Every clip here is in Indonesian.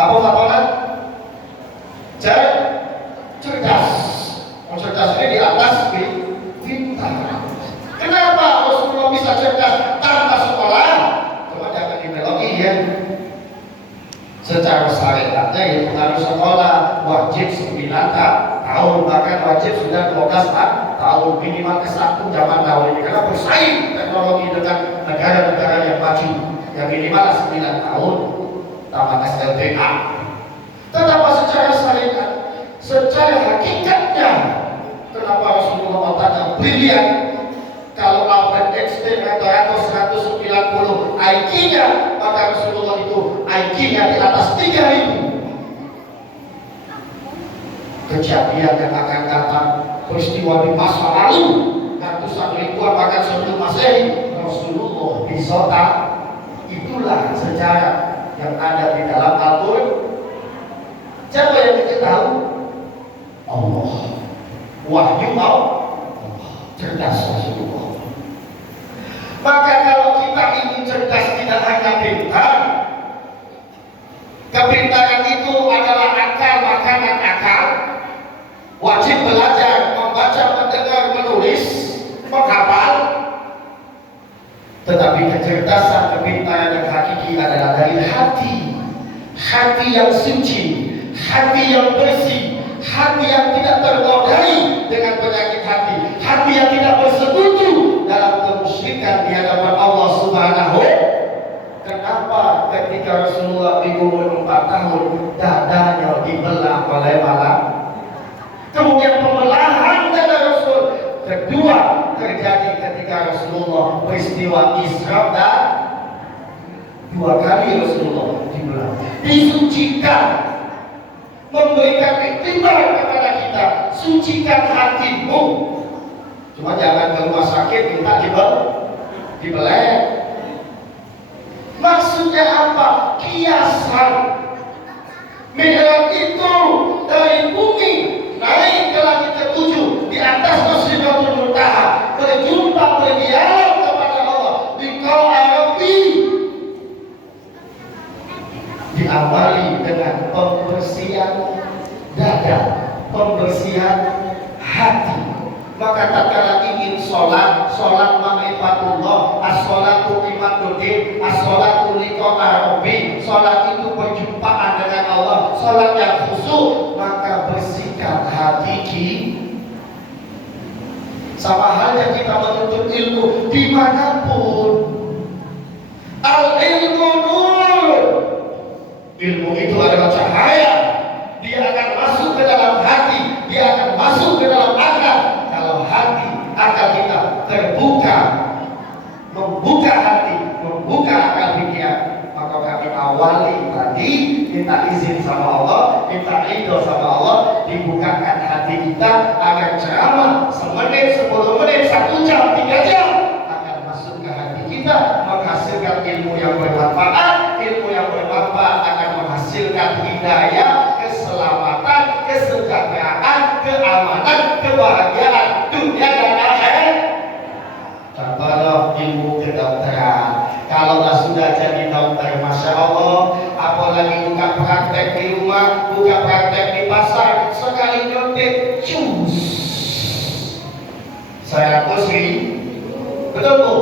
Apa laporan? Cerdas. Cerdas ini di atas pintar. Kenapa Rasulullah bisa cerdas tanpa sekolah? Coba jangan dibeloki ya. Secara syariatnya itu harus sekolah, wajib 9 tahun, bahkan wajib sudah 12 tahun minimal ke-1 zaman tahun ini, karena bersaing teknologi dengan negara-negara yang maju yang minimal 9 tahun tamat SLTA. Tetapi secara syariat, secara hakikatnya, kenapa Rasulullah bertanya brilian? Kalau Albert Einstein rata-rata 190 IQ-nya, maka Rasulullah itu IQ-nya di atas 3000. Kejadian yang akan datang, peristiwa di masa lalu, ratusan ribuan bahkan sebelum Masehi, Rasulullah bisa tak? Itulah sejarah yang ada di dalam Al-Quran. Siapa yang kita tahu? Allah. Wahyu Allah. Cerdas Rasulullah. Maka kalau kita ingin cerdas tidak hanya pintar, kepintaran itu adalah akal, makanan akal. Wajib belajar, membaca, mendengar, menulis, menghafal. Tetapi kecerdasan, kepintaran yang hakiki adalah dari hati. Hati yang suci, hati yang bersih, hati yang tidak ternodai dengan penyakit hati, hati yang tidak bersekutu dalam kemusyrikan di hadapan Allah Subhanahu. Kenapa ketika Rasulullah di umur 4 tahun dadanya dibelah oleh malaikat? Kemudian pembelahan dada Rasul kedua terjadi ketika Rasulullah peristiwa Isra dan 2 kali Rasulullah dibelah, disucikan, memberikan iktibar kepada kita, sucikan hatimu. Cuma jangan ke rumah sakit minta dibeleh. Maksudnya apa? Kiasan. Mi'raj itu dari bumi naik ke langit ke-7, di atas Sidratul Muntaha, berjumpa, berdialog kepada Allah di Arabi. Diawali dengan pembersihan dada, pembersihan hati. Maka tatkala ingin sholat ma'rifatullah, as-sholatu imaduddin, as-sholatu liqa Rabbi, sholat itu perjumpaan dengan Allah, sholat yang khusyuk, maka bersikap hakiki. Sama halnya kita menuntut ilmu dimanapun. Al-ilmu nur. Ilmu itu adalah cahaya. Dia akan masuk ke dalam hati, dia akan masuk ke dalam akal. Kalau hati, akal kita terbuka, membuka hati, membuka akal pikiran, maka kami awali tadi minta izin sama Allah, minta ridho sama Allah, dibukakan hati kita agar ceramah semenit, 10 menit, 1 jam, 3 jam akan masuk ke hati kita, menghasilkan ilmu yang bermanfaat. Ilmu yang bermanfaat akan menghasilkan hidayah, keselamatan, kesejahteraan, keamanan, kebahagiaan dunia dan akhirat. Contohnya ilmu kedokteran. Kalau sudah jadi dokter, masya Allah, apalagi buka praktek di rumah, buka praktek di pasar, sekali nyuntik, cus 100.000, betul bu?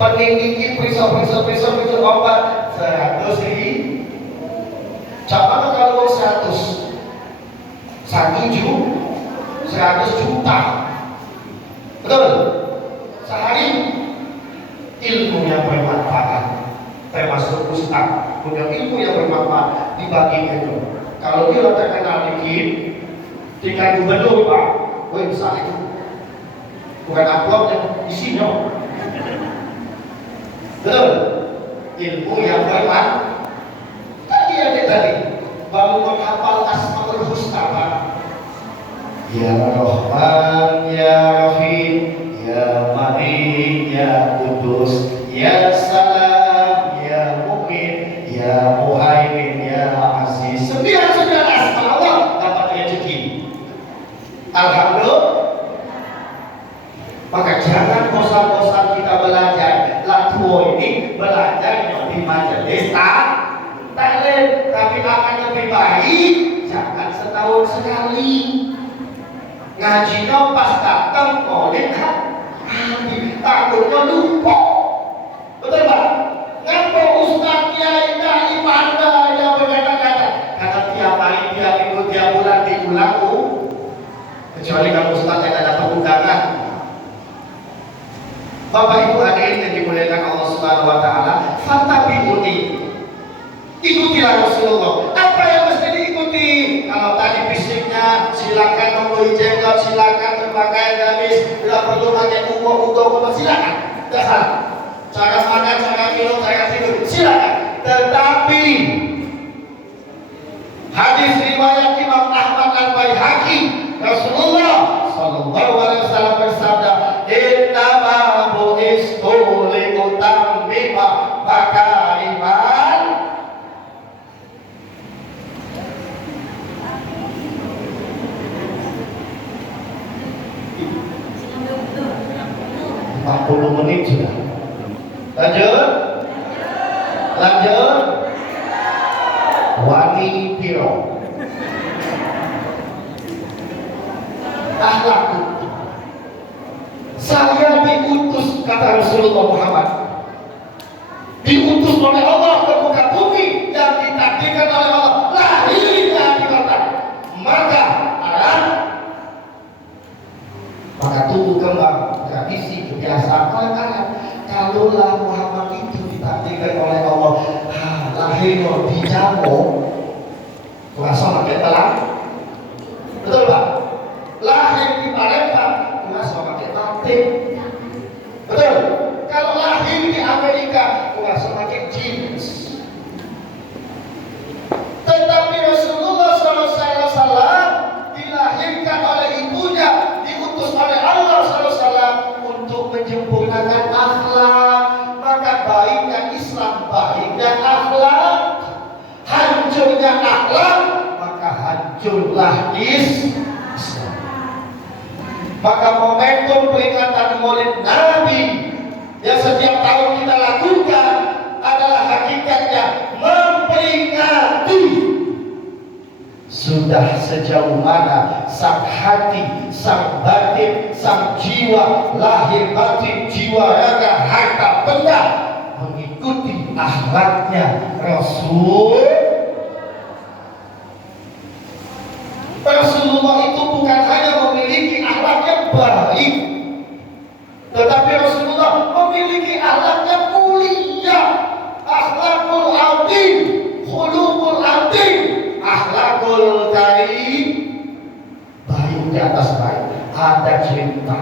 Peneliti periksa itu obat 100.000. Coba kalau 100 juta, betul? Sehari ilmu yang bermanfaat, termasuk ustaz punya ilmu yang bermanfaat dibagi itu. Kalau dia terkenal dikit, tinggal gubernur pak, bisa itu bukan amplop yang isinya, betul? Ilmu yang bermanfaat. Tadi ada tadi baru menghafal Asmaul Husna pak. Ya Rahman, Ya Rahim, Ya Malik, Ya Kudus, Ya Salam, Ya Mu'min, Ya Muhaimin, Ya Aziz. 9 asma Allah dapat rezeki. Alhamdulillah. Maka jangan bosan-bosan kita belajar. Latwo ini belajar di majelis jangan setahun sekali. Ngajinya pas datang maulid takutnya lupa. Betul Pak? Ngapa Ustaz Kiai Dai pandai yang berkata-kata? Karena tiap hari, tiap minggu, tiap bulan diulang. Kecuali kalau Ustaz yang ada undangan. Bapak Ibu hadirin yang dimuliakan Allah Subhanahu wa taala, fatabi'uni. Ikutilah Rasulullah. Apa yang mesti diikuti? Kalau tadi fisiknya silakan membeli jenggot, silakan berpakaian gamis, tidak perlu pakai ugo, silakan. Tidak salah. Cara makan, cara minum, cara tidur, silakan. Tetapi hadis riwayat Imam Ahmad Al-Baihaqi, Rasulullah sallallahu alaihi wasallam bersabda, "Innama bu'istu liutammima makarimal." Puluh menit sudah. Lanjut. Wani piro. Akhlak. Saya diutus, kata Rasulullah Muhammad, diutus oleh Allah ke muka bumi yang ditakdirkan oleh Allah lahirnya di kota. Maka tumbuh kembang tradisi kebiasaan kanak-kanak. Kalaulah Muhammad itu ditakdirkan oleh Allah lahirnya di Jawa, kurasa makin telang. Betul Pak? Lahir di Palembang, kurasa makin batik. Betul? Kalau lahir di Amerika, kurasa makin jeans. Tetapi Rasulullah SAW dilahirkan oleh ibunya, diutus oleh Allah SAW untuk menyempurnakan akhlak. Maka baiknya Islam, baiknya akhlak. Hancurnya akhlak, maka hancurlah Islam. Maka momentum peringatan Maulid Nabi yang setiap tahun kita lakukan adalah hakikatnya memperingati sudah sejauh mana sang hati, sang batin, sang jiwa, lahir batin, jiwa, raga, harta benda mengikuti akhlaknya Rasulullah itu bukan hanya memiliki akhlak yang baik, tetapi Rasulullah memiliki akhlak yang mulia, akhlakul azim, khuluqul azim, akhlakul karim. Baik di atas baik, ada cerita.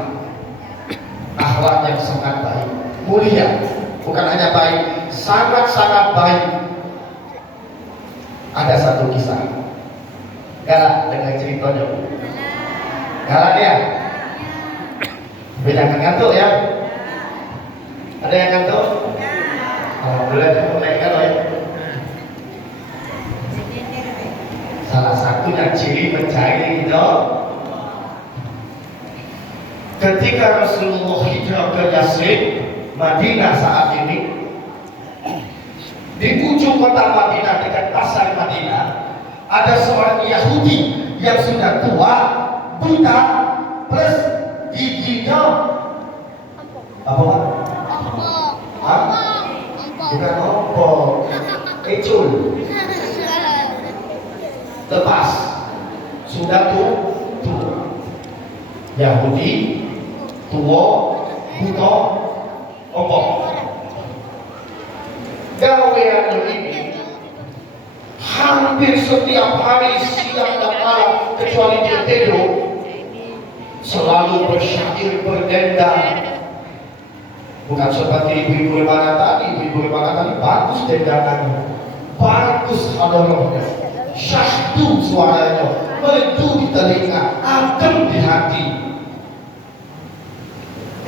Akhlak yang sangat baik, mulia, bukan hanya baik, sangat-sangat baik. Ada satu kisah. Galak dengan ceritanya. Galak ya? Jangan ngantuk ya? Ada yang ngantuk? Alhamdulillah dia mulai kan ya. Salah satunya ciri mencari itu ketika Rasulullah hijrah ke Yasrib, Madinah saat ini, di ujung kota Madinah dekat pasar Madinah ada seorang Yahudi yang sudah tua, buta, plus giginya apa Pak? Bukan ompong, ecul, lepas, sudah tua. Yahudi, tua, buta, ompong. Gawean ini hampir setiap hari siang dan malam kecuali dia tidur selalu bersyair berdendang. Bukan seperti ibu-ibu lembaga tadi. Ibu-ibu lembaga tadi bagus dendangannya, bagus hadrohnya, syahdu suaranya, merdu di telinga, adem di hati.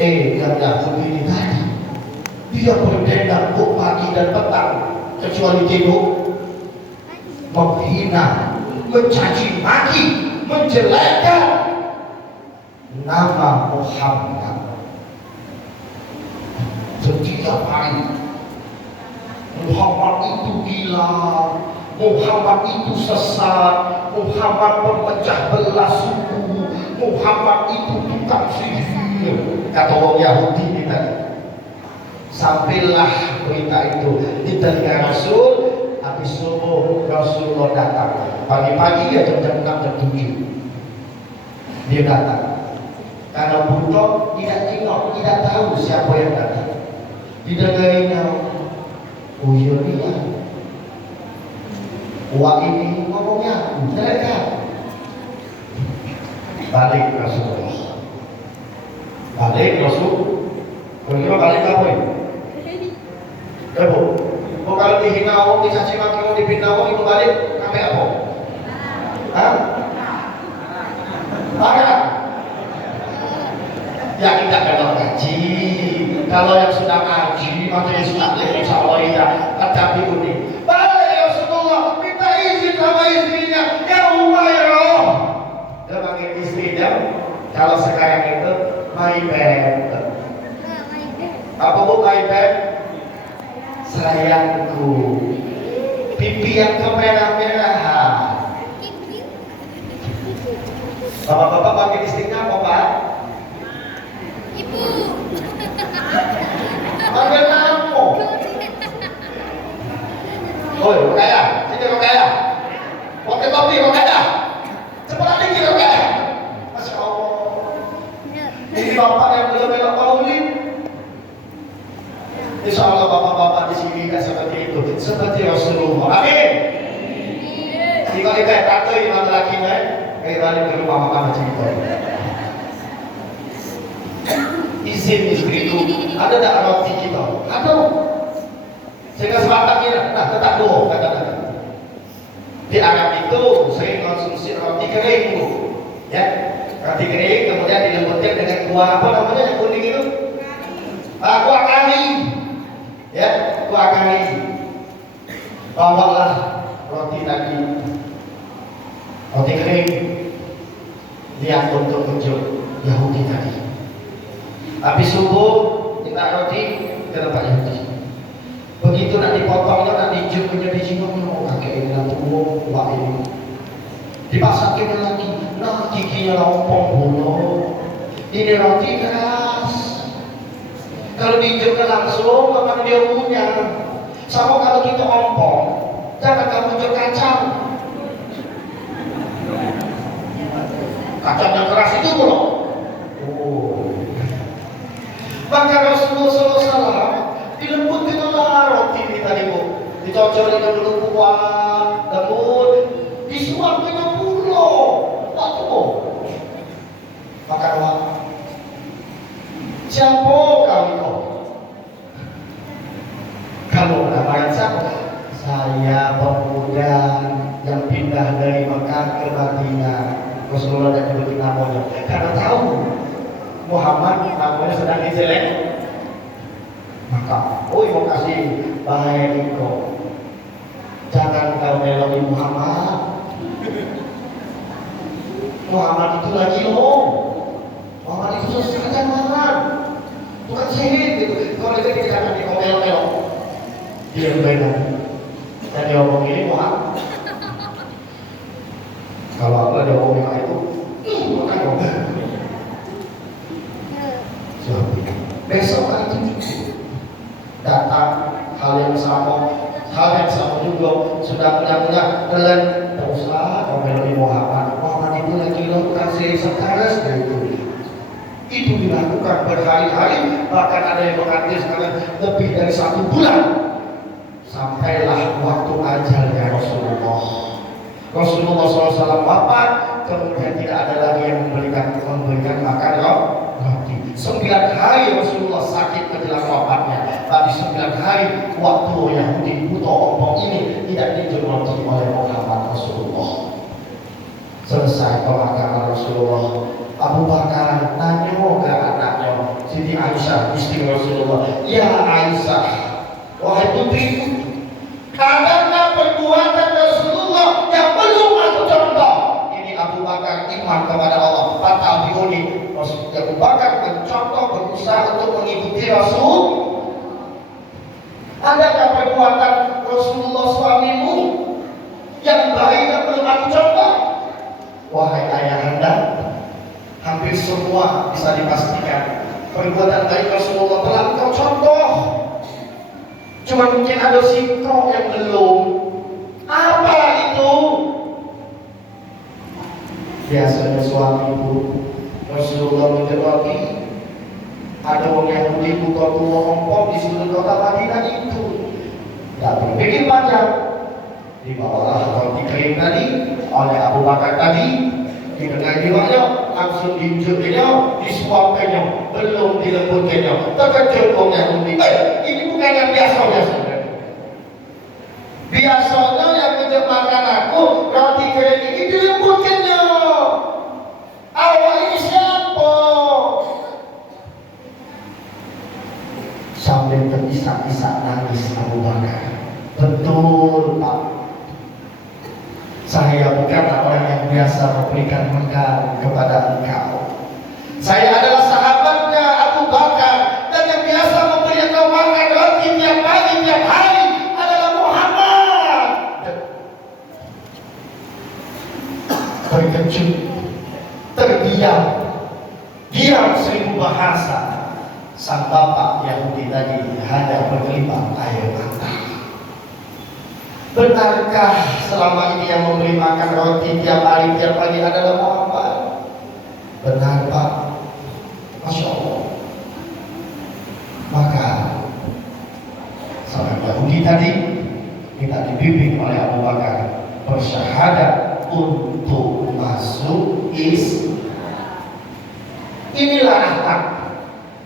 Yang Yahudi ini tadi dia berdendang pagi dan petang kecuali tidur, menghina, mencaci maki, menjelekkan nama Muhammad. Setiap hari Muhammad itu gila, Muhammad itu sesat, Muhammad pemecah belah suku, Muhammad itu tukang sihir, kata orang Yahudi ini tadi. Sampailah berita itu di telinga Rasul. Habis subuh Rasulullah datang. Pagi-pagi ya jam 6 jam 7 dia datang. Karena butuh tidak tengok, tidak tahu siapa yang datang. Didengarinya, oh iya dia. Wah ini ngomongnya, mereka balik Rasulullah. Balik Rasul. Kira-kira balik apa ini? Oh kalau dihina orang, dicaci maki orang, dipindah orang itu balik sampai apa? Hah? Marah? Ya tidak kalau ngaji. Kalau yang sudah ngaji, majelis taklim insya Allah ya. Tetapi unik. Balik Rasulullah minta izin sama istrinya. Ya Allah ya Allah. Dia panggil istrinya. Kalau sekarang itu my bed. Apa bu my bed? Sayangku, pipi yang kemerah-merahan. Bapak-bapak panggil istrinya apa Pak? Ibu. Panggil kamu. Oh, Rokaya, sini Rokaya. Pakai topi Rokaya. Cepat tinggi Rokaya. Masya Allah. Ini bapak yang belum melok maulid. Insya Allah bapak-bapak di sini tidak seperti itu, seperti Rasulullah. Amin. Jika kita tahu iman lagi kayak balik ke rumah makan cerita. Izin istriku, ada tak roti kita? Ada. Sehingga sebatangnya, nah tetap dulu kata-kata. Di Arab itu sering konsumsi roti kering, Bu. Ya, roti kering kemudian dilembutkan dengan kuah apa namanya yang kuning itu? Kuah kari. Ya, kuah kari. Bawalah roti tadi, roti kering. Lihat untuk tunjuk Yahudi tadi. Habis subuh kita roti ke tempat Yahudi. Begitu nak dipotongnya, nak dijuk menjadi jiwa, mau kakek ini nanti wah ini. Dipasakin lagi, nah giginya lompong bulu. Ini roti keras. Kalau diinjekkan langsung, akan dia punya. Sama kalau kita ompong, jangan kamu injek kacang. Kacang yang keras itu loh. Oh. Maka Rasulullah SAW dilembutkan roti ini tadi Bu, dicocorin dulu kuah, lembut, disuapin pulau, waktu Bu. Makan wah. Siapa kami kok? Kamu namanya siapa? Saya pemuda yang pindah dari Mekah ke Madinah. Rasulullah dan nyebutin namanya karena tahu Muhammad namanya sedang dijelek. Maka, mau kasih baik kok. Jangan kau meloki Muhammad. Muhammad itu lagi loh. Muhammad itu sesat jangan. Bukan sihir gitu. Kalau itu kita akan dikomel-mel. Dia benar. Dan dia ngomong ini Muhammad. Kalau Allah dia ngomong itu, bukan ngomong. Besok hari itu datang hal yang sama juga sudah benar-benar kalian tak usah ngomel Muhammad. Muhammad itu lagi lo kasih sekaras gitu. Itu dilakukan berhari-hari, bahkan ada yang mengatakan sekarang lebih dari 1 bulan. Sampailah waktu ajalnya Rasulullah. Rasulullah SAW wafat, kemudian tidak ada lagi yang memberikan makan roti. 9 hari Rasulullah sakit menjelang wafatnya. Tadi 9 hari waktu Yahudi butuh ompong ini tidak dijemati oleh Muhammad Rasulullah. Selesai pemakaman Rasulullah, Abu Bakar nanya ke anaknya Siti Aisyah istri Rasulullah, ya Aisyah, wahai putriku, adakah perbuatan Rasulullah yang belum aku contoh? Ini Abu Bakar iman kepada Allah. Fatabiuni. Abu Bakar mencontoh, berusaha untuk mengikuti Rasul. Adakah perbuatan Rasulullah suamimu Wahai ayahanda, hampir semua bisa dipastikan perbuatan baik Rasulullah telah engkau contoh. Cuma mungkin ada sikap yang belum. Apa itu? Biasanya suami ibu Rasulullah menjawab, ada orang Yahudi buka tua ompong di sudut kota Madinah itu. Tidak perlu bikin panjang. Dibawalah roti kering tadi oleh Abu Bakar tadi, didengar jiwanya, langsung diinjuknya, disuapkannya, belum dilembutkannya. Terkejut orang Yahudi. Ini bukan yang biasanya sebenarnya. Biasanya yang menjemakan aku roti kering ini dilembutkannya. Awal ini siapa? Sambil terisak-isak nangis Abu Bakar. Betul Pak, saya bukanlah orang yang biasa memberikan makan kepada engkau. Saya adalah sahabatnya Abu Bakar, dan yang biasa memberi engkau makan roti tiap pagi tiap hari adalah Muhammad. Terkejut, terdiam, diam seribu bahasa. Sang bapak Yahudi tadi hanya berkelipang air mata. Benarkah selama ini yang memberi makan roti tiap hari tiap pagi adalah Muhammad? Benar Pak. Masya Allah. Maka sang Yahudi tadi kita dibimbing oleh Abu Bakar bersyahadat untuk masuk Islam. Inilah akhlak.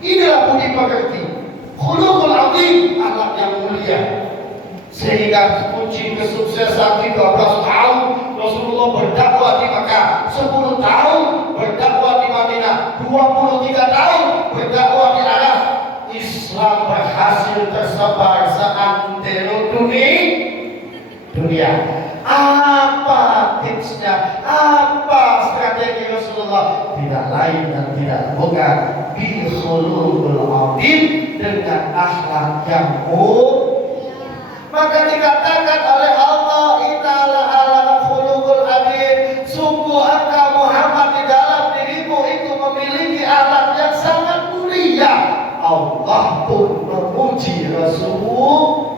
Inilah budi pekerti, khuluqul azim, akhlak yang mulia. Sehingga kunci kesuksesan 13 tahun Rasulullah berdakwah di Makkah, 10 tahun berdakwah di Madinah, 23 tahun berdakwah di Arab. Islam berhasil tersebar seantero dunia. Apa tipsnya? Apa strategi Rasulullah? Tidak lain dan tidak bukan bi khuluqul azim, dengan akhlak yang mulia. Maka dikatakan oleh Allah, innala ala khuluqul azim, sungguh engkau Muhammad di dalam dirimu itu memiliki akhlak yang sangat mulia. Allah pun memuji Rasul.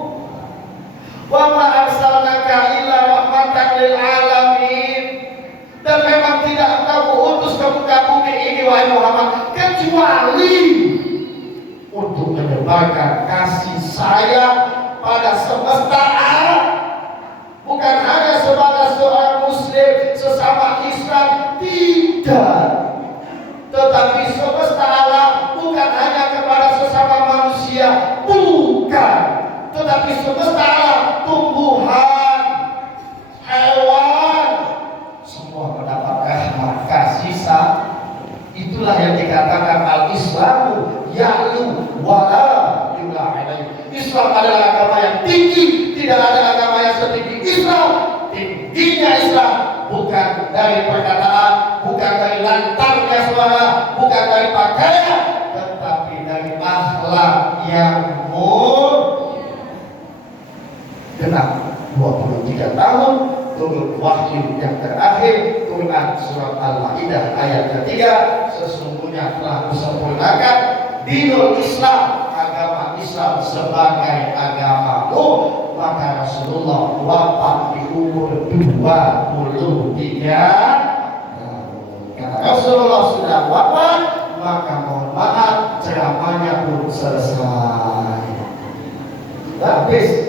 Wa ma arsalnaka illa rahmatan lil alamin. Dan memang tidak engkau utus ke muka bumi ini wahai Muhammad kecuali untuk menyebarkan kasih sayang pada semesta alam. Bukan hanya sebagai seorang muslim sesama Islam, tidak, tetapi semesta alam. Bukan hanya kepada sesama manusia, bukan, tetapi semesta alam, tumbuhan, hewan, semua mendapat rahmat kasih sayang. Itulah yang dikatakan al-Islamu ya'lu wala yula'ilai. Islam adalah agama yang tinggi, tidak ada agama yang setinggi Islam. Tingginya Islam bukan dari perkataan, bukan dari lantangnya suara, bukan dari pakaian, tetapi dari akhlak yang genap 23 tahun turun wahyu yang terakhir, Quran surat Al-Maidah ayat ketiga, sesungguhnya telah disempurnakan dinul Islam, agama Islam sebagai agamamu. Maka Rasulullah wafat di umur 23 tahun. Karena Rasulullah sudah wafat, maka mohon maaf ceramahnya pun selesai. Habis.